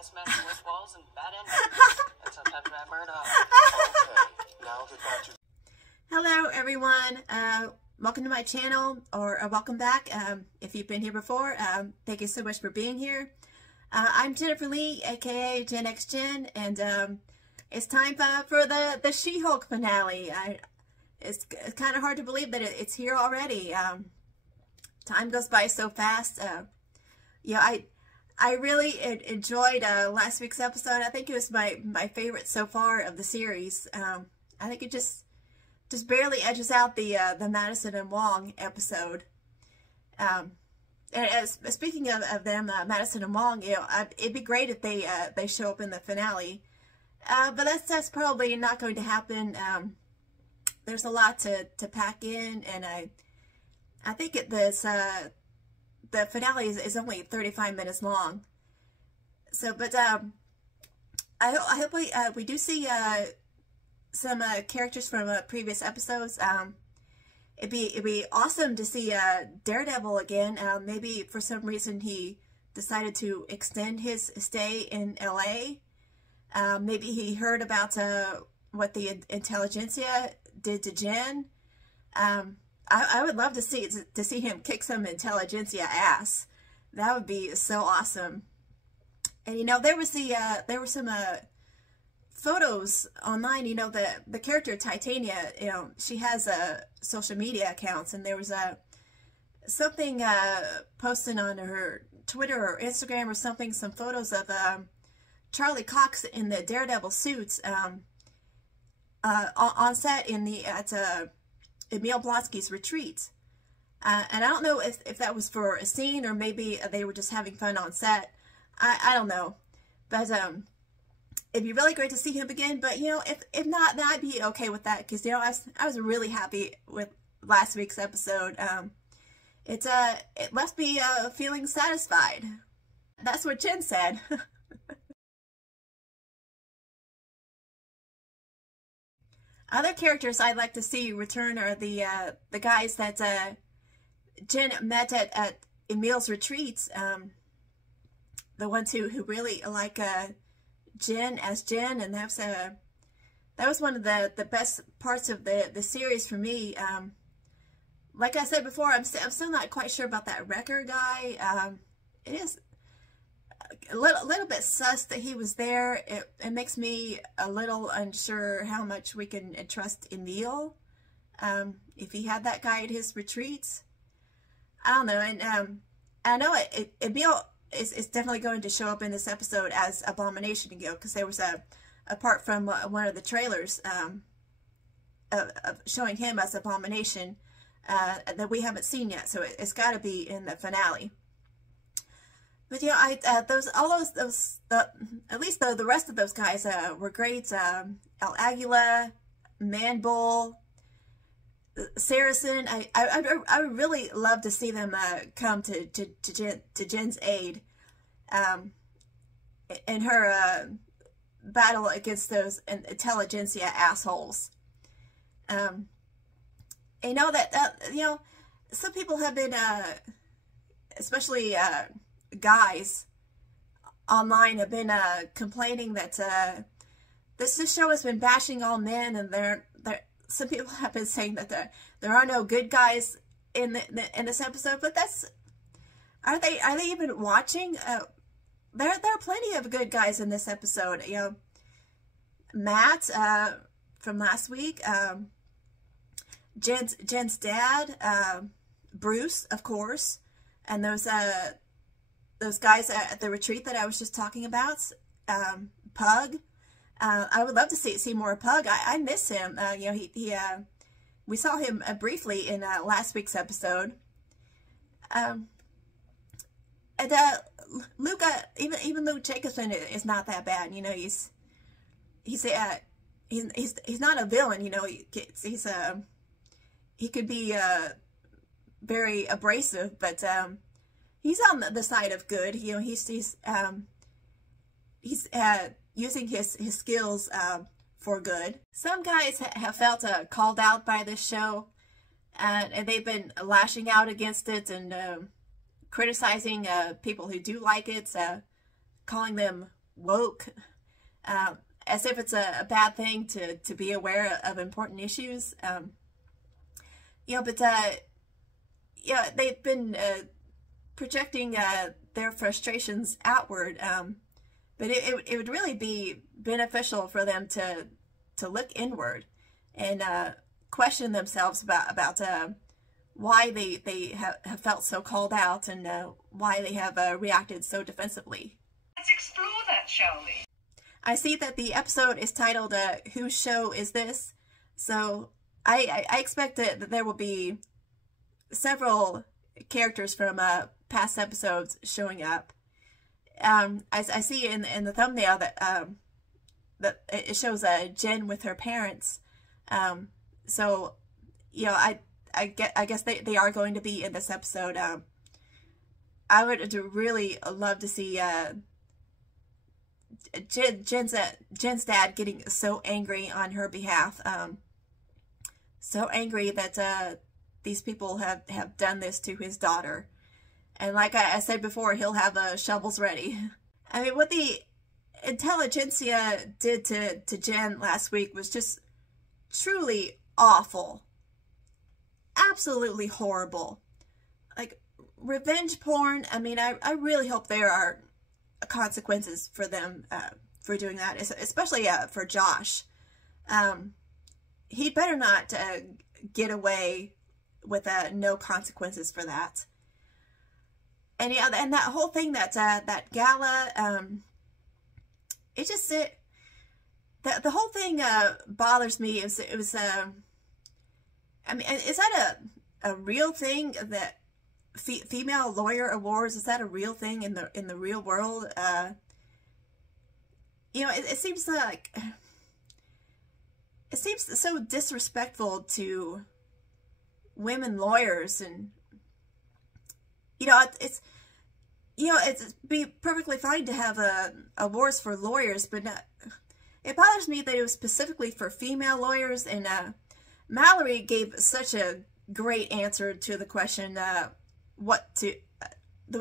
I smashed with walls and bad ending. And sometimes bad murder. Okay, now get back to... Hello everyone, welcome to my channel, or welcome back if you've been here before. Thank you so much for being here. I'm Jennifer Lee, aka GenXJen, and it's time for the She-Hulk finale. It's kind of hard to believe that it's here already. Time goes by so fast. Yeah, I really enjoyed last week's episode. I think it was my favorite so far of the series. I think it just barely edges out the Madison and Wong episode. And speaking of them, Madison and Wong, you know, it'd be great if they show up in the finale. But that's probably not going to happen. There's a lot to pack in, and I think the finale is only 35 minutes long. So, but I hope we do see some characters from previous episodes. It'd be awesome to see Daredevil again. Maybe for some reason he decided to extend his stay in LA. Maybe he heard about what the intelligentsia did to Jen. I would love to see him kick some intelligentsia ass. That would be so awesome. And you know, there were some photos online. You know, the character Titania, you know, she has social media accounts, and there was something posted on her Twitter or Instagram or something, some photos of Charlie Cox in the Daredevil suits on set at Emil Blonsky's retreat. And I don't know if that was for a scene, or maybe they were just having fun on set. I don't know. But it'd be really great to see him again. But, you know, if not, then I'd be okay with that. Because, you know, I was really happy with last week's episode. It left me feeling satisfied. That's what Jen said. Other characters I'd like to see return are the guys that Jen met at Emil's retreats. The ones who really like Jen as Jen, and that was one of the best parts of the series for me. Like I said before, I'm still not quite sure about that Wrecker guy. It is a little bit sus that he was there. It makes me a little unsure how much we can trust Emil if he had that guy at his retreats. I don't know, and I know Emil is definitely going to show up in this episode as Abomination, you know, because there was a part from one of the trailers of showing him as Abomination that we haven't seen yet, so it's got to be in the finale. But yeah, at least the rest of those guys were great. El Aguila, Man Bull, Saracen. I would really love to see them come to Jen's aid in her battle against those intelligentsia assholes. You know that you know, some people have been, especially guys online, have been complaining that this show has been bashing all men, and some people have been saying that there are no good guys in this episode. But are they even watching? There are plenty of good guys in this episode. You know, Matt from last week, Jen's dad, Bruce, of course, and those guys at the retreat that I was just talking about, Pug. I would love to see more of Pug. I miss him. You know, we saw him briefly in last week's episode. And Luca, even Luke Jacobson is not that bad. You know, he's not a villain. You know, he could be very abrasive, but he's on the side of good. You know, he's using his skills for good. Some guys have felt called out by this show, and they've been lashing out against it and criticizing people who do like it, calling them woke, as if it's a bad thing to be aware of important issues. You know, but yeah, they've been projecting their frustrations outward, but it would really be beneficial for them to look inward and question themselves about why they have felt so called out and why they have reacted so defensively. Let's explore that, shall we? I see that the episode is titled Whose Show Is This? So I expect that there will be several characters from past episodes showing up. I see in the thumbnail that it shows Jen with her parents. So, you know, I guess they are going to be in this episode. I would really love to see Jen's dad getting so angry on her behalf. So angry that these people have done this to his daughter. And like I said before, he'll have shovels ready. I mean, what the intelligentsia did to Jen last week was just truly awful. Absolutely horrible. Like, revenge porn, I mean, I really hope there are consequences for them for doing that, especially for Josh. He'd better not get away with no consequences for that. And yeah, and that whole thing, that gala, the whole thing bothers me. It was I mean, is that a real thing, that female lawyer awards? Is that a real thing in the real world? You know, it seems like it seems so disrespectful to women lawyers, and you know, it's be perfectly fine to have awards for lawyers, but it bothers me that it was specifically for female lawyers. And Mallory gave such a great answer to the question, when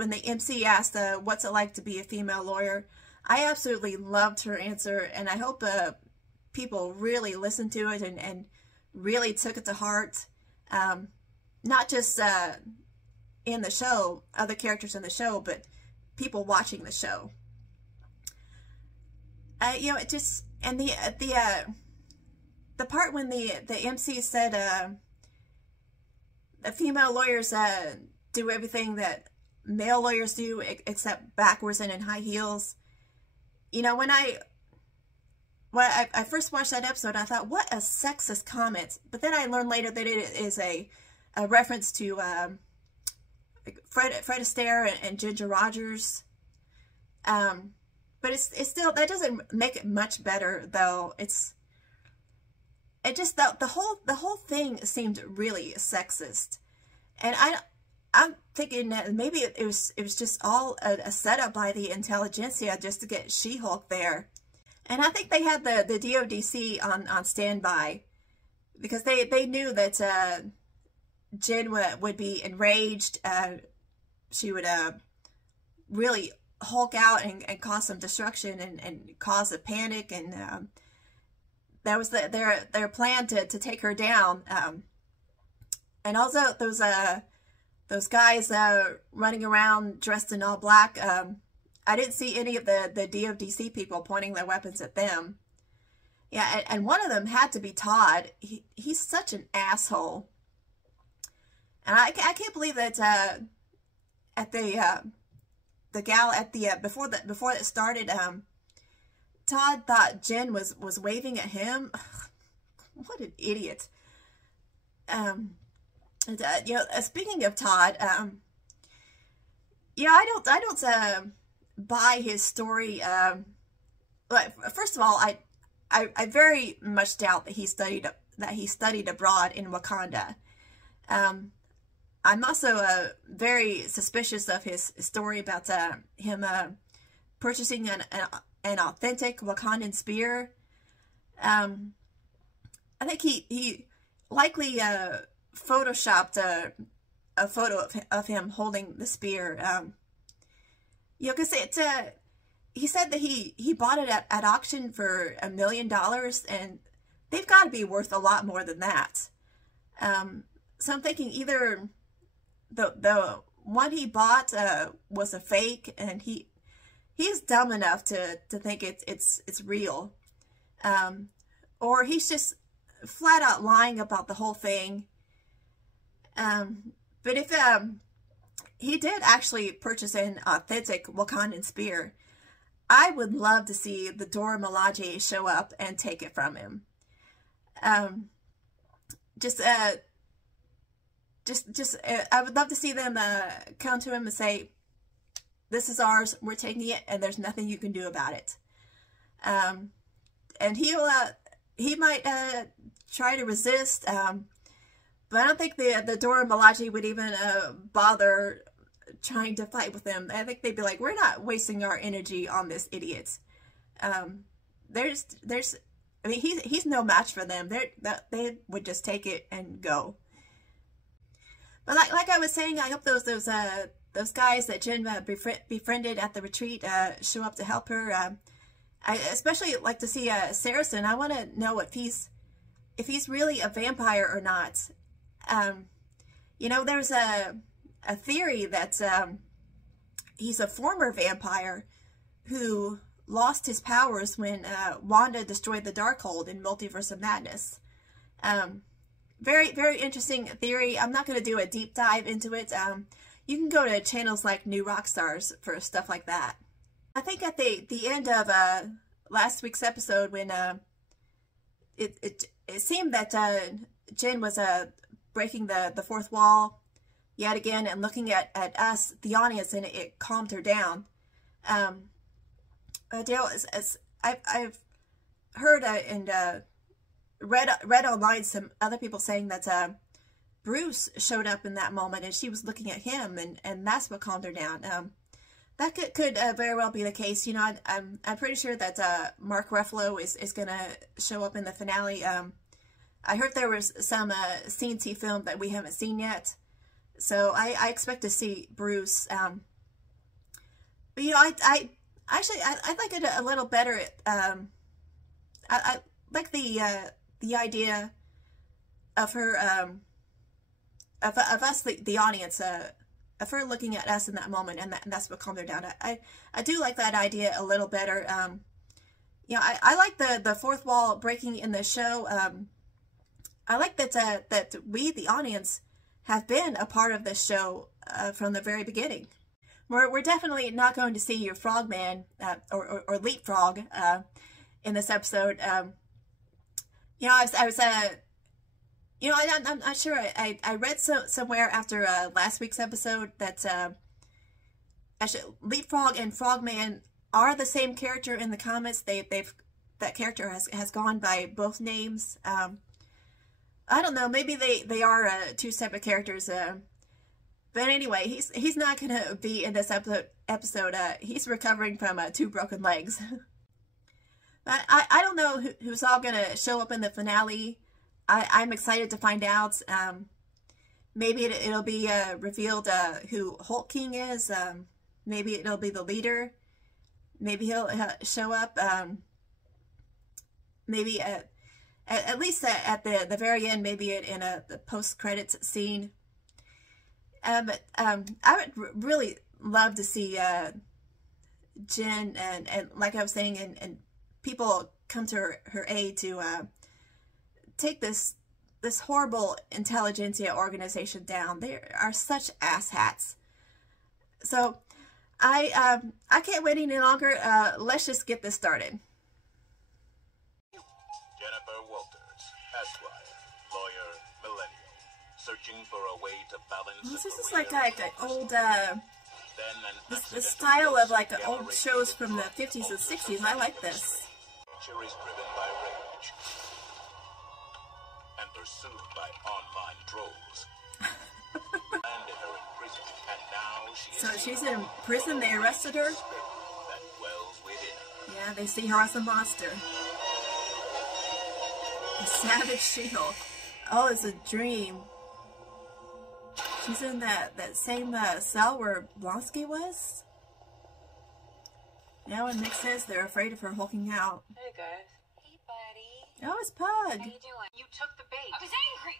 the MC asked, what's it like to be a female lawyer? I absolutely loved her answer, and I hope people really listened to it and really took it to heart. Not just in the show, other characters in the show, but people watching the show. You know, it just, and the part when the MC said the female lawyers do everything that male lawyers do except backwards and in high heels. You know, when I first watched that episode, I thought, what a sexist comment. But then I learned later that it is a reference to Fred Astaire and Ginger Rogers. But it's still, that doesn't make it much better, though. It just, the whole thing seemed really sexist. And I'm thinking that maybe it was just all a setup by the intelligentsia just to get She-Hulk there. And I think they had the DODC on standby, because they knew that Jen would be enraged. She would really Hulk out and cause some destruction and cause a panic, and that was their plan to take her down. And also those guys running around dressed in all black. I didn't see any of the DODC people pointing their weapons at them. Yeah, and one of them had to be Todd. He's such an asshole. And I can't believe that at the gala at the before it started, Todd thought Jen was waving at him. What an idiot. You know, speaking of Todd, yeah, I don't buy his story. First of all, I very much doubt that he studied abroad in Wakanda. I'm also very suspicious of his story about him purchasing an authentic Wakandan spear. I think he likely photoshopped a photo of him holding the spear. You know, because he said that he bought it at auction for $1 million, and they've got to be worth a lot more than that. So I'm thinking either the one he bought was a fake, and he's dumb enough to think it's real, or he's just flat out lying about the whole thing. But if he did actually purchase an authentic Wakandan spear, I would love to see the Dora Milaje show up and take it from him. I would love to see them come to him and say, "This is ours. We're taking it, and there's nothing you can do about it." And he might try to resist, but I don't think the Dora Milaje would even bother trying to fight with him. I think they'd be like, "We're not wasting our energy on this idiot." I mean, he's no match for them. They would just take it and go. But like I was saying, I hope those guys that Jen befriended at the retreat show up to help her. I especially like to see Saracen. I want to know if he's really a vampire or not. You know, there's a theory that he's a former vampire who lost his powers when Wanda destroyed the Darkhold in Multiverse of Madness. Very, very interesting theory. I'm not going to do a deep dive into it. You can go to channels like New Rockstars for stuff like that. I think at the end of last week's episode, when it seemed that Jen was breaking the fourth wall yet again and looking at us, the audience, and it calmed her down. Dale, I've heard and read online some other people saying that Bruce showed up in that moment and she was looking at him, and that's what calmed her down. That could very well be the case. You know, I'm pretty sure that Mark Ruffalo is going to show up in the finale. I heard there was some scenes he filmed that we haven't seen yet, so I expect to see Bruce. But you know, I like it a little better. I like the idea of her, of us, the audience, of her looking at us in that moment, and that's what calmed her down. I do like that idea a little better. You know, I like the fourth wall breaking in the show. I like that we, the audience, have been a part of this show from the very beginning. We're definitely not going to see your Frogman or Leapfrog in this episode. You know, I was you know, I'm not sure. I read somewhere after last week's episode that actually Leapfrog and Frogman are the same character in the comics. That character has gone by both names. I don't know. Maybe they are two separate characters. But anyway, he's not gonna be in this episode. He's recovering from 2 broken legs. But I don't know who's all gonna show up in the finale. I'm excited to find out. Maybe it'll be revealed who Hulk King is. Maybe it'll be the leader. Maybe he'll show up. Maybe at least at the very end. Maybe in the post-credits scene. But I would really love to see Jen and like I was saying, and people come to her aid to take this horrible intelligentsia organization down. They are such asshats. So I can't wait any longer. Let's just get this started. Jennifer Walters, Esquire, lawyer, millennial, searching for a way to balance. This is like an old the style of like old shows from the 50s and 60s. I like this. Is driven by rage and pursued by online trolls. Landed her in prison, and now she's in prison. They arrested her. That dwells within her. Yeah, they see her as a monster. A savage She-Hulk. Oh, it's a dream. She's in that same cell where Blonsky was. Now it makes sense they're afraid of her hulking out. Hey guys. Hey buddy. Oh, it's Pug. How you doing? You took the bait. I was angry.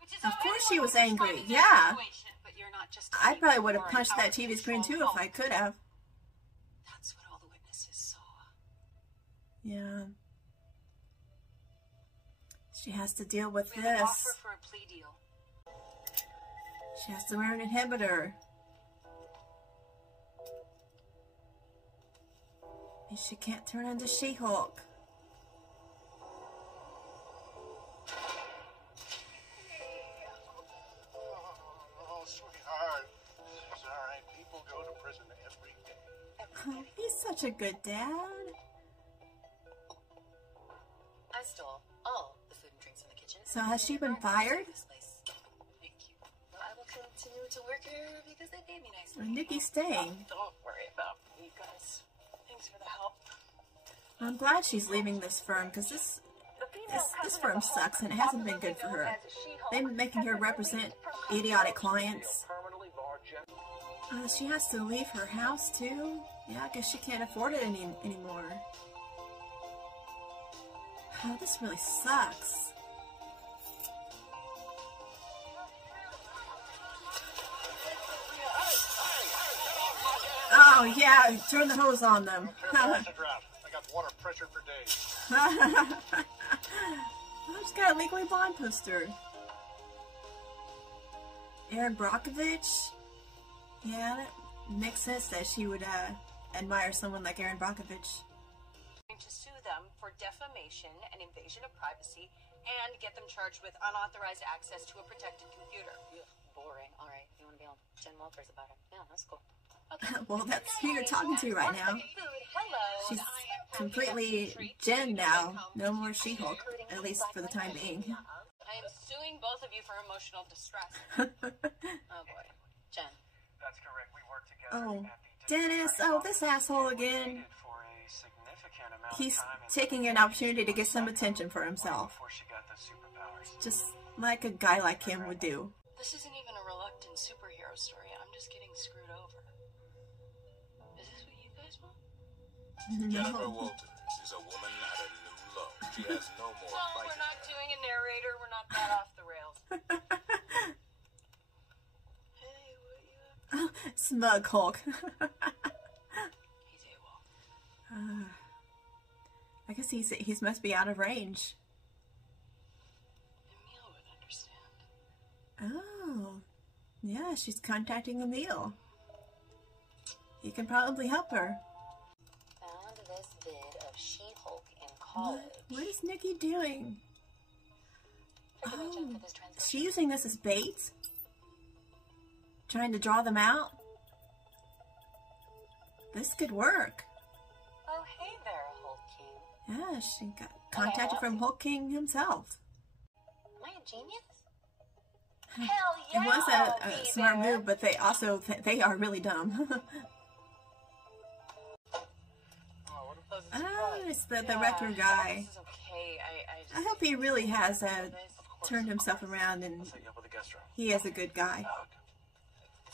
Which is Of course she was already angry. describing Yeah. the situation, but you're not just I probably would have for an punched that TV screen too if I could have. That's what all the witnesses saw. Yeah. She has to deal with We have an this. offer for a plea deal. She has to wear an inhibitor. And she can't turn into She-Hulk. Oh, sweetheart. It's all right. People go to prison every day. Oh, he's such a good dad. I stole all the food and drinks in the kitchen. So has she been fired? This place. Thank you. Well, I will continue to work here because they pay me nicely. Nikki's staying. Don't worry about me, guys. Thanks for the help. I'm glad she's leaving this firm because this firm sucks and it hasn't been good for her. They've been making her represent idiotic clients. She has to leave her house too. Yeah, I guess she can't afford it anymore. Oh, this really sucks. Oh yeah, turn the hose on them. I got water pressure for days. I just got a Legally Blonde poster. Erin Brockovich. Yeah, that makes sense that she would admire someone like Erin Brockovich. To sue them for defamation and invasion of privacy and get them charged with unauthorized access to a protected computer. Ugh, boring. All right, you want to be on Jen Walters about it? Yeah, that's cool. Okay. Well, that's who you're talking to right now. Hello. She's completely Jen now. No more She-Hulk, at least for the time being. I am suing both of you for emotional distress. Oh boy, Jen. That's correct. We work together. Oh, Dennis. Oh, this asshole again. For a significant amount He's of time taking an opportunity to get some attention for himself. before she got the superpowers. Just like a guy like him would do. This isn't even a reluctant superhero story. I'm just getting screwed over. Is this what you guys want? Jennifer No. Walters is a woman at a new low. She has no more No, fight. we're not doing a narrator. We're not that off the rails. Hey, what you up? Smug Hulk. He's AWOL. I guess he's must be out of range. Emil would understand. Oh, yeah, she's contacting Emil. He can probably help her. Found this vid of She-Hulk in college. What is Nikki doing? Forgive me, Jen, Oh, for this is translation. she using this as bait? Trying to draw them out? This could work. Oh, hey there, Hulk King. Yeah, she got contacted from Hulk King himself. Am I a genius? Hell It yeah! was I'll a be smart there. move, but they also they are really dumb. Oh, it's the record guy. This is okay. I just... I hope he really has turned himself around and Set you up with a guest room. he is a good guy.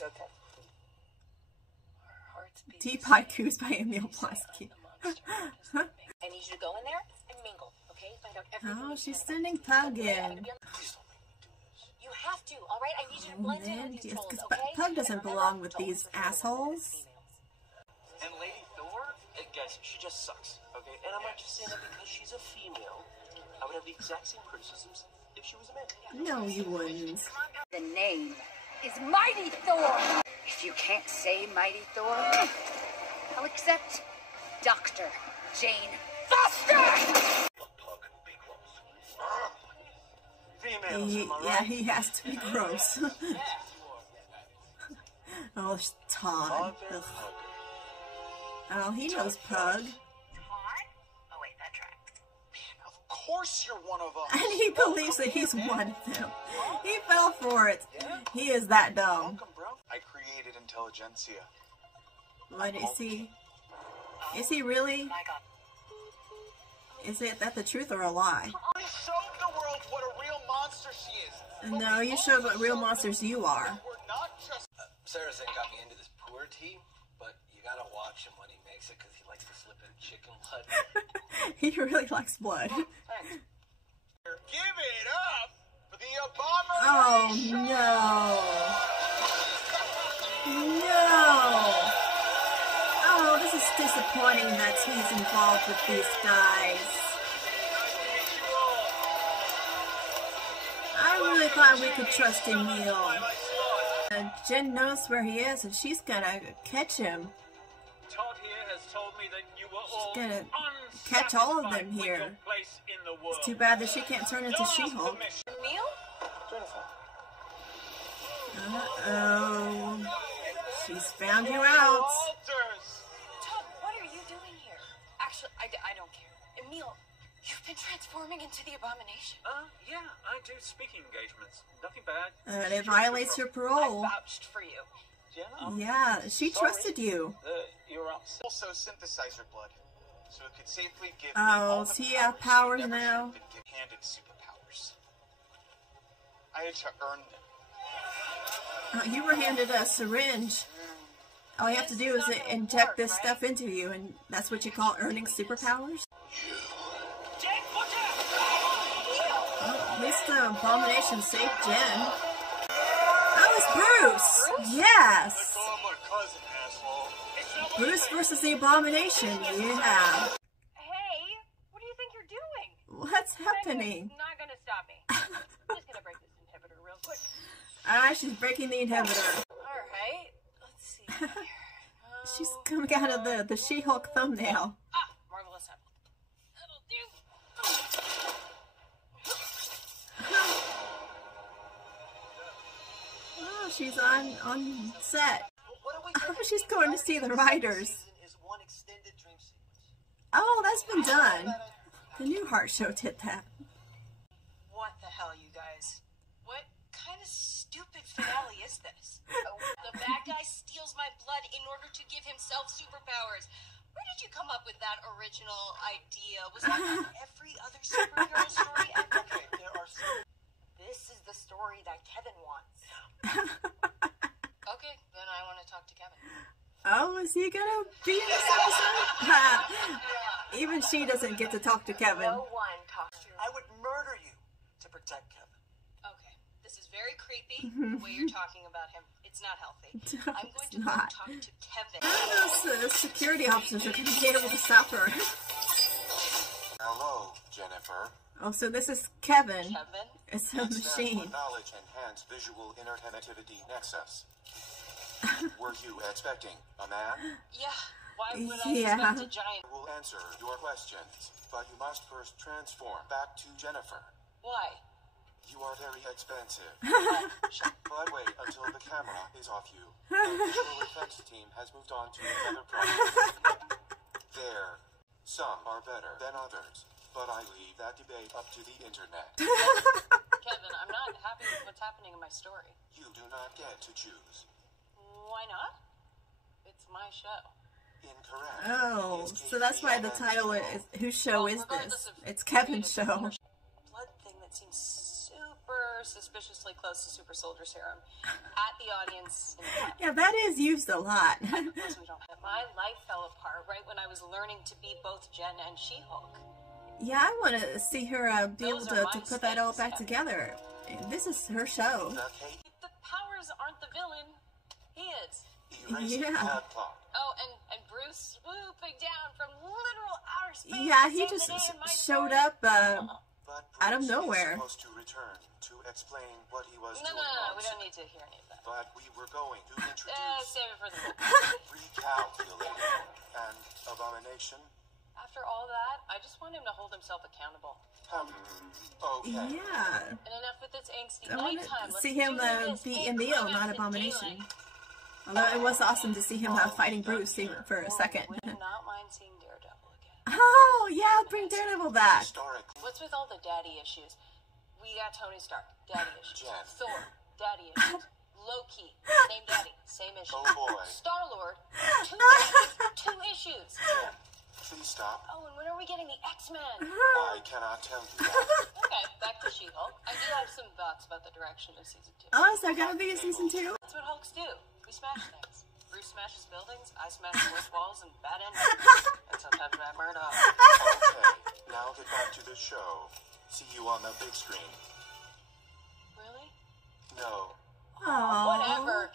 Okay. Our hearts beat Deep haikus by Emil Plasky. I need you to go in there and mingle, okay? Find out everything. Oh, you she's can. sending Pug Please in. don't make me do this. You have to, all right? I need you to Oh blend in man, with these trolls, because okay? Pug doesn't And remember, belong with don't these forget to assholes. females. And Lady Thor, guys, she just sucks, okay? And I'm not just saying that because she's a female. I would have the exact same criticisms if she was a man. No, you wouldn't. The name is Mighty Thor. If you can't say Mighty Thor, I'll accept Dr. Jane Foster. Females, am I Yeah, right? he has to be gross. Oh, it's Todd. Ugh. Oh, he knows Pug. Oh wait, that track. Of course you're one of us. And he believes that he's one of them. He fell for it. He is that dumb. Welcome, bro. I created Intelligentsia. What is he? Is he really? My God. Is it that the truth or a lie? We showed the world what a real monster she is. No, you showed what real monsters you are. We're not just... Sarah Zane got me into this poor tea, but you gotta watch him when he makes it because he likes to slip in chicken blood. He really likes blood. Thanks. Give it up for the abomination! Oh no. No. Oh, this is disappointing that he's involved with these guys. I really thought we could trust Emil. Jen knows where he is and she's gonna catch him. Todd here has told me that you were all Gonna catch all of them here. It's too bad that she can't turn into She-Hulk. Emil? Uh-oh. She's found you out. Todd, what are you doing here? Actually, I don't care. Emil, you've been transforming into the abomination. Yeah, I do speaking engagements. Nothing bad. It violates your parole. I vouched for you. Jenna? Yeah, she trusted you. You're upset. Also synthesizer blood, so it could safely give me Oh, all does the he have powers powers he never now? should have been handed superpowers. I had to earn them. You were handed a syringe. All you have to do is inject this stuff into you, and that's what you call earning superpowers? Well, at least the abomination saved Jen. Oh, it's Bruce! Yes! Call my cousin, asshole. Bruce versus the abomination, yeah. Hey, what do you think you're doing? What's happening? Not gonna stop me. I'm just gonna break this inhibitor real quick. She's breaking the inhibitor. Alright, let's see here. She's coming out of the She-Hulk thumbnail. Marvelous apple. That'll do. Oh, she's on set. What are we Oh, doing? she's going to see the writers. Season is one extended dream sequence. Oh, that's been done. The new Heart Show did that. What the hell, you guys? What kind of stupid finale is this? The bad guy steals my blood in order to give himself superpowers. Where did you come up with that original idea? Was that in every other superhero story ever? Okay, there are some. This is the story that Kevin wants. Okay, then I want to talk to Kevin. Oh, is he gonna be in this episode? Even she doesn't get to talk to Kevin. No one talks to you. I would murder you to protect Kevin. Okay, this is very creepy, the way you're talking about him. It's not healthy. I'm going to go not. talk to Kevin. Those security officers are gonna be able to stop her. Hello, Jennifer. Oh, so this is Kevin. Kevin? It's a machine. Knowledge enhanced visual interconnectivity nexus. Were you expecting a man? Yeah. Why would I Yeah. expect a giant? I will answer your questions, but you must first transform back to Jennifer. Why? You are very expensive. But wait until the camera is off you. The visual effects team has moved on to another project. There, some are better than others, but I leave that debate up to the internet. Kevin, I'm not happy with what's happening in my story. You do not get to choose. Why not? It's my show. Incorrect. Oh, It's so that's why the KVL's title show. is Whose Show Is This? It's Kevin's show. Blood thing that seems super suspiciously close to Super Soldier Serum at the audience. Yeah, that is used a lot. We don't have. My life fell apart right when I was learning to be both Jen and She-Hulk. Yeah, I want to see her be able to put that all back together. This is her show. The powers aren't the villain. He is. Erasing Yeah. blood clot. Oh, and Bruce swooping down from literal outer space. Yeah, to he save just the day in my showed story. up But out of Bruce nowhere. is supposed to return to explain what he was No, doing we on don't need to hear any of that. But we were going to introduce Save it for the movie. recalculating and abomination. After all that, I just want him to hold himself accountable. Okay. Yeah. And enough with this angsty I want nighttime. to see him be Emil, not Abomination. Although it was awesome to see him fighting Bruce even for a second. Would not mind seeing Daredevil again. Oh, yeah, bring Daredevil back. Historic. What's with all the daddy issues? We got Tony Stark, daddy issues. Jen. Thor, daddy issues. Loki, same daddy, same issues. Oh boy. Star-Lord, two daddies, two issues. Jen, please stop. Oh, and when are we getting the X-Men? I cannot tell you that. Okay, back to She-Hulk. I do have some thoughts about the direction of season 2. Oh, is there gonna be a season 2? That's what Hulks do. We smash things. Bruce smashes buildings, I smash fourth walls and bad endings. And sometimes Matt Murdock. Okay, now get back to the show. See you on the big screen. Really? No. Aww. Whatever.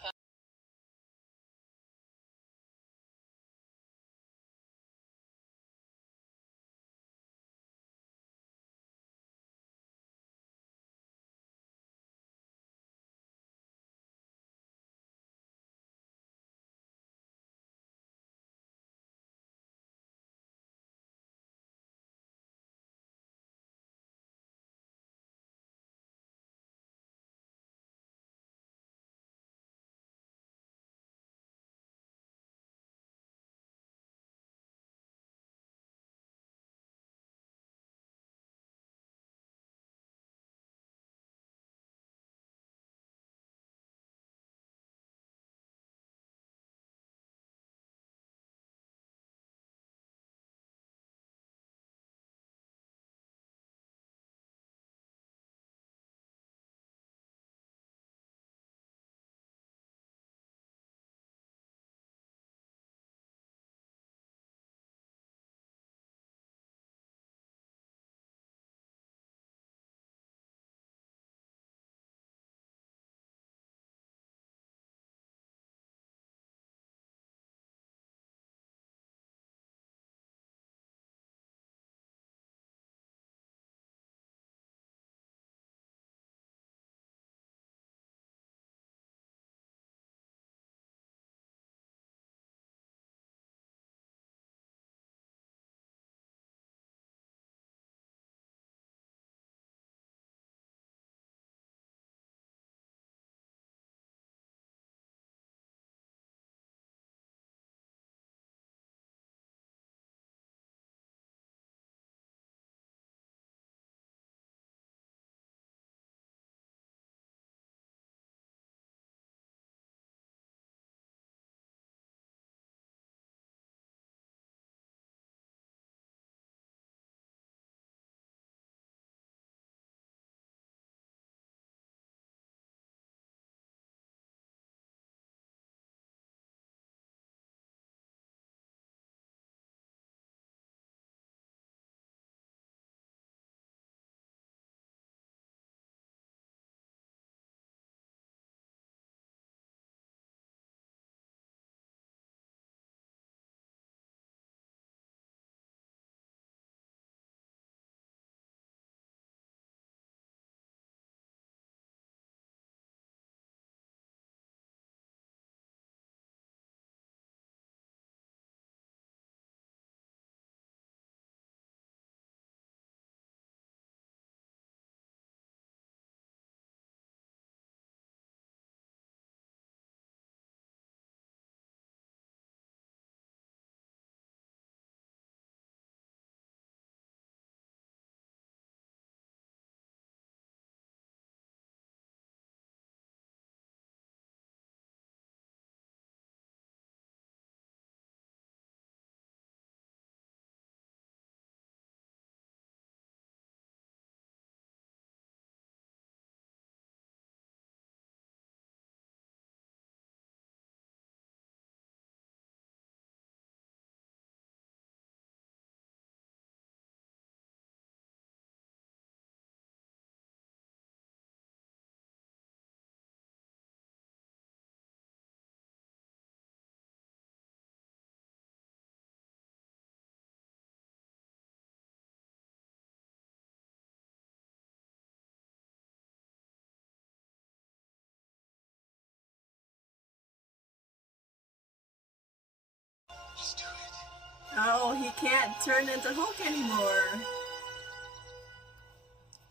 Just do it. Oh, he can't turn into Hulk anymore.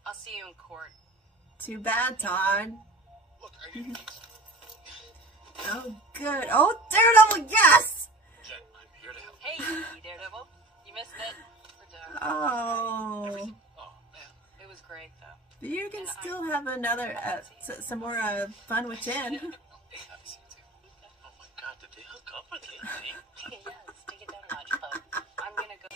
I'll see you in court. Too bad, Todd. Look, are you... Oh, good. Oh, Daredevil, yes! Jen, I'm here to help. Hey, Daredevil. You missed it. We're done. Oh. Oh, man. It was great, though. You can still have another, some more fun with Jen. Oh, my God, did they hook up again? Yes, take it down a notch, bud. I'm gonna go.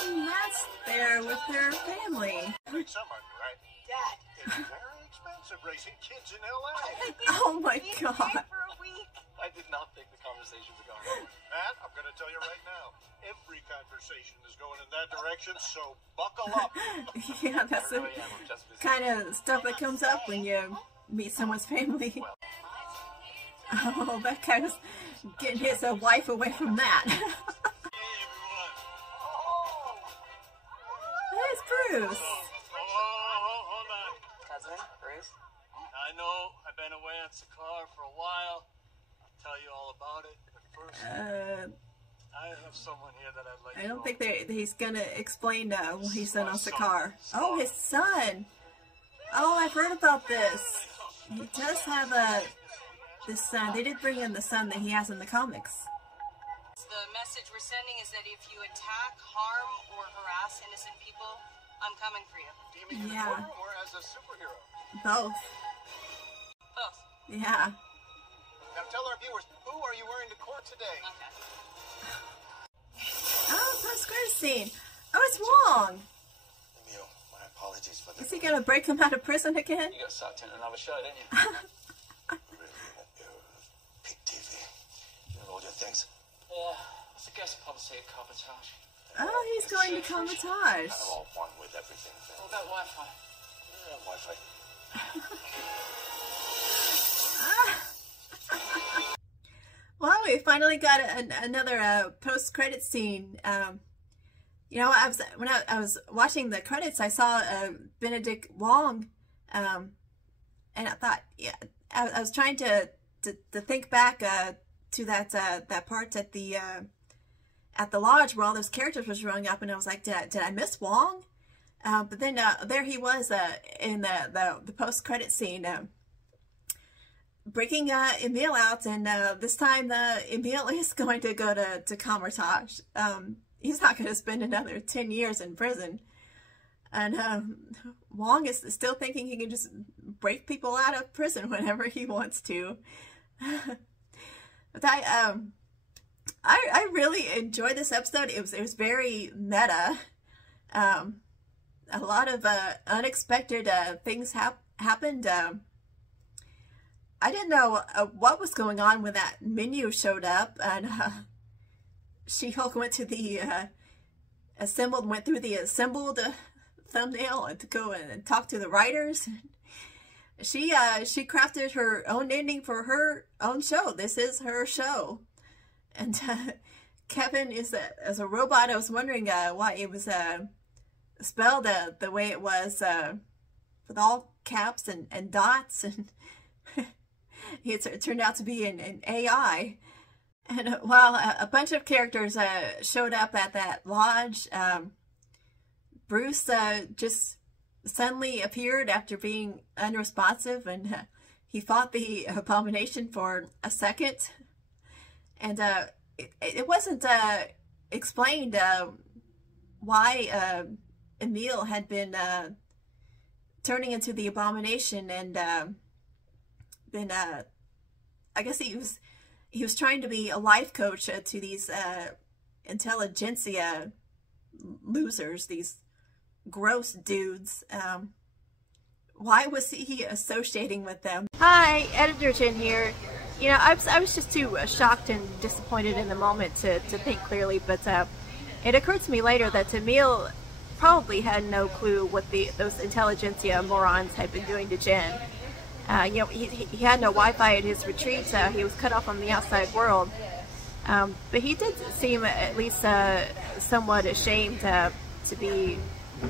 Oh, Matt's there with their family. Great summer, right? Dad. It's very expensive raising kids in L.A. Oh my God. For a week. I did not think the conversation was going that way. Matt, I'm going to tell you right now, every conversation is going in that direction, so buckle up. Yeah, that's the kind of stuff that comes up when you meet someoe's family. Oh, that guy was getting his wife away from that. There's Bruce. Hold on. Cousin, Bruce? I know I've been away on Sakar for a while. I'll tell you all about it. But first, I have someone here that I'd like I to don't know. think he's gonna explain what he's done on Sakar. Oh, his son. Oh, I've heard about this. He does have this son. They did bring in the son that he has in the comics. The message we're sending is that if you attack, harm, or harass innocent people, I'm coming for you. Do you mean in the Yeah. courtroom or as a superhero? Both. Both. Yeah. Now tell our viewers, who are you wearing to court today? Okay. Oh, post-credit scene. Oh, it's Wong. Emil, my apologies for the... Is he gonna break him out of prison again? You got sucked into another show, didn't you? Really, that era of Pick TV. You know all your things? Yeah, it's a guest policy at Carbotage. Oh, he's going to Comatage. I'm all one with everything. What about Wi-Fi? Wi-Fi. Well, we finally got another post-credit scene. You know, when I was watching the credits, I saw Benedict Wong, and I thought, yeah, I was trying to think back to that part at the lodge where all those characters were showing up, and I was like, did I miss Wong? But then there he was in the post-credit scene. Breaking Emil out, and this time Emil is going to go to Comatage. He's not going to spend another 10 years in prison. And Wong is still thinking he can just break people out of prison whenever he wants to. But I really enjoyed this episode. It was very meta. A lot of unexpected things happened. I didn't know what was going on when that menu showed up, and She-Hulk went to the went through the assembled thumbnail and to go and talk to the writers. She crafted her own ending for her own show. This is her show, and Kevin is as a robot. I was wondering why it was spelled the way it was, with all caps and dots, and it turned out to be an AI. And while a bunch of characters showed up at that lodge, Bruce just suddenly appeared after being unresponsive, and he fought the abomination for a second. And it wasn't explained why Emil had been turning into the abomination, and I guess he was trying to be a life coach to these intelligentsia losers, these gross dudes. Why was he associating with them? Hi, GenXJen here. You know, I was just too shocked and disappointed in the moment to think clearly, but it occurred to me later that Emil probably had no clue what those intelligentsia morons had been doing to Jen. You know, he had no Wi-Fi at his retreat, he was cut off from the outside world. But he did seem at least somewhat ashamed to be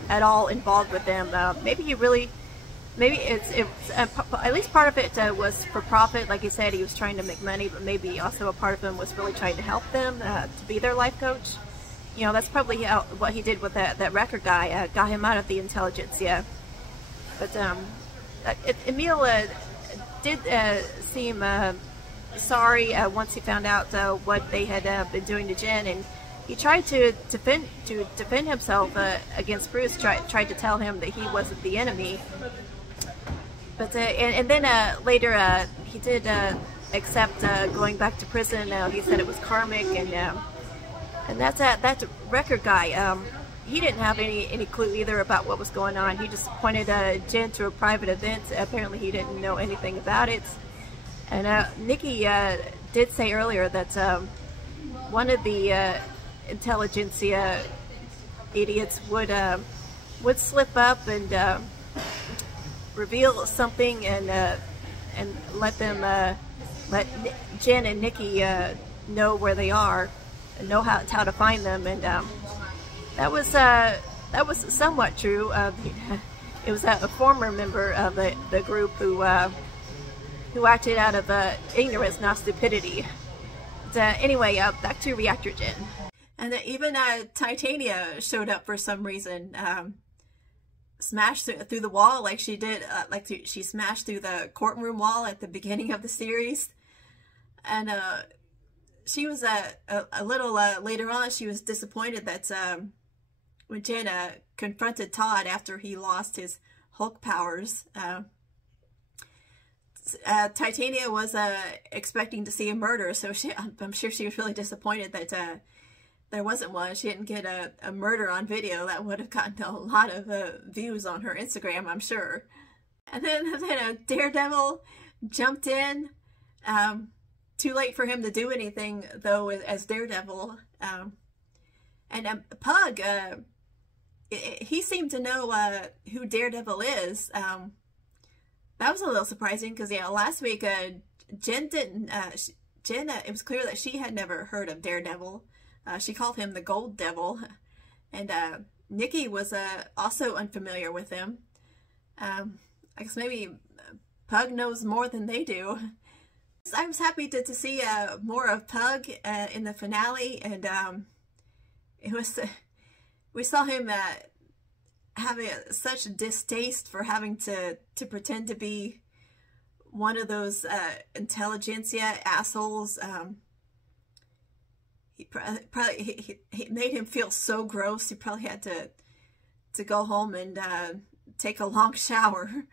at all involved with them. Maybe it's at least part of it was for profit. Like he said, he was trying to make money, but maybe also a part of him was really trying to help them, to be their life coach. You know, that's probably what he did with that record guy, got him out of the intelligentsia. But Emil did seem sorry once he found out what they had been doing to Jen, and he tried to defend himself against Bruce. Tried to tell him that he wasn't the enemy. But and then later he did accept going back to prison. He said it was karmic, and that's that record guy. He didn't have any clue either about what was going on. He just pointed Jen to a private event. Apparently he didn't know anything about it. And Nikki did say earlier that one of the intelligentsia idiots would slip up and reveal something and let them let Jen and Nikki know where they are and know how to find them, and that was somewhat true. It was a former member of the group who acted out of ignorance, not stupidity. But, anyway, back to GenXJen. And even Titania showed up for some reason. Smashed through the wall like she did, she smashed through the courtroom wall at the beginning of the series. And she was a little later on, she was disappointed that when Jen confronted Todd after he lost his Hulk powers, Titania was expecting to see a murder, so I'm sure she was really disappointed that there wasn't one. She didn't get a murder on video. That would have gotten a lot of views on her Instagram, I'm sure. And then Daredevil jumped in. Too late for him to do anything, though, as Daredevil. And Pug, he seemed to know who Daredevil is. That was a little surprising because, last week Jen didn't. Jen, it was clear that she had never heard of Daredevil. She called him the Gold Devil, and Nikki was also unfamiliar with him. I guess maybe Pug knows more than they do. I was happy to see more of Pug in the finale, and it was we saw him having such distaste for having to pretend to be one of those intelligentsia assholes. He made him feel so gross. He probably had to go home and take a long shower.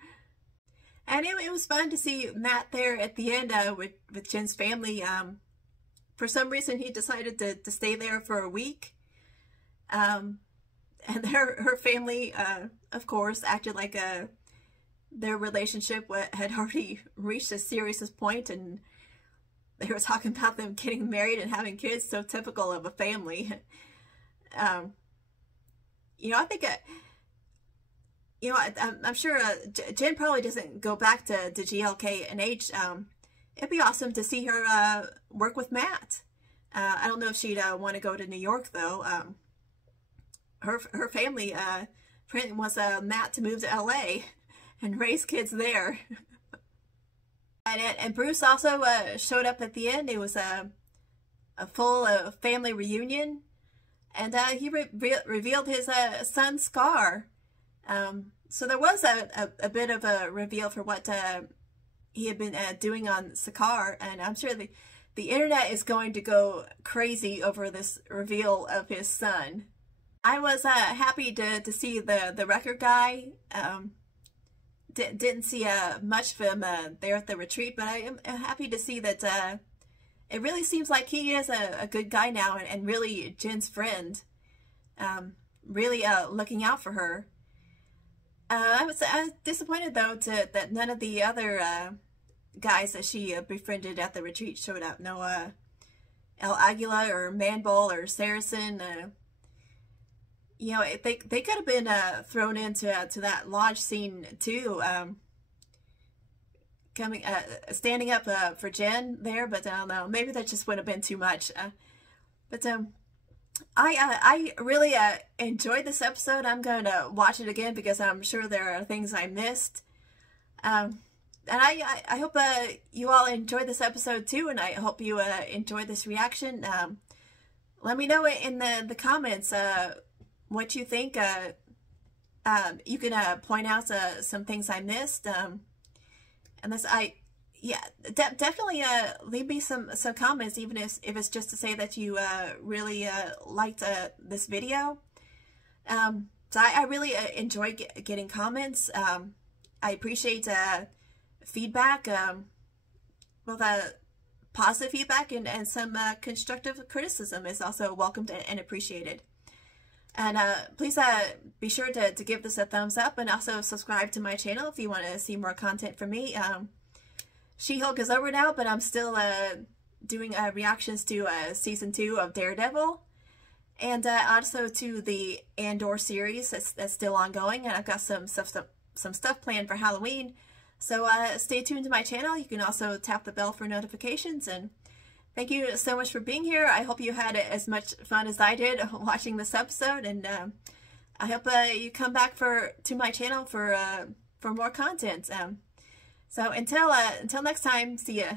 And it was fun to see Matt there at the end with Jen's family. For some reason, he decided to stay there for a week. And her family, of course, acted like their relationship had already reached a serious point, and they were talking about them getting married and having kids, so typical of a family. I think, I'm sure Jen probably doesn't go back to GLK and H. It'd be awesome to see her work with Matt. I don't know if she'd want to go to New York, though. Her family print was Matt to move to LA and raise kids there. And Bruce also showed up at the end. It was a full family reunion, and he revealed his son Scar. So there was a bit of a reveal for what he had been doing on Sakaar, and I'm sure the internet is going to go crazy over this reveal of his son. I was happy to see the record guy. Didn't see much of him there at the retreat, but I am happy to see that it really seems like he is a good guy now, and really Jen's friend, really looking out for her. I was disappointed, though, that none of the other guys that she befriended at the retreat showed up. No El Aguila or Manbull or Saracen. They could have been thrown into that lodge scene too, standing up for Jen there, but I don't know, maybe that just would have been too much. But I really enjoyed this episode. I'm going to watch it again because I'm sure there are things I missed. And I hope you all enjoyed this episode too, and I hope you enjoyed this reaction. Let me know in the comments what you think. You can point out some things I missed. And this, definitely leave me some comments, even if it's just to say that you really liked this video. So I really enjoy getting comments. I appreciate feedback, both positive feedback and some constructive criticism is also welcomed and appreciated. And please be sure to give this a thumbs up, and also subscribe to my channel if you want to see more content from me. She-Hulk is over now, but I'm still doing reactions to season 2 of Daredevil, and also to the Andor series that's still ongoing, and I've got some stuff planned for Halloween. So stay tuned to my channel. You can also tap the bell for notifications, and thank you so much for being here. I hope you had as much fun as I did watching this episode, and I hope you come back to my channel for more content. So until next time, see ya.